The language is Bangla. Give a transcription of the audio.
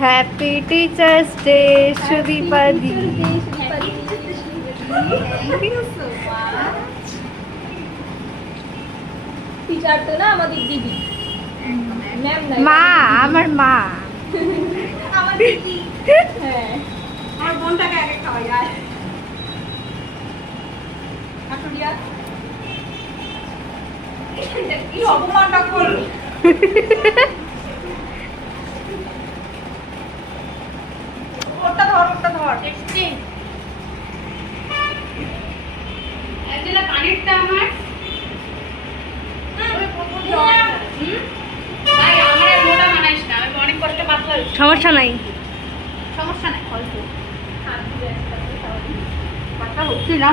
হ্যাপি টিচার্স ডে সুদীপা দি। টিচার তো না আমাদের দিদি, ম্যাম না, মা, আমার মা। আমার দিদি। হ্যাঁ, আমার বোনটাকে আগে খাওয়াই যায়। হাটুরিয়া কি অপমানটা করলো। ওটা ধর, ওটা ধর। একজনের কানেরটা আমার। ভাই আমার আর মোটা বানাইস না, আমি অনেক কষ্ট পাতলা। সমস্যা নাই, সমস্যা নাই, অল্প হাত দিয়ে একসাথে খাওয়াবি। পাতলা হচ্ছে না।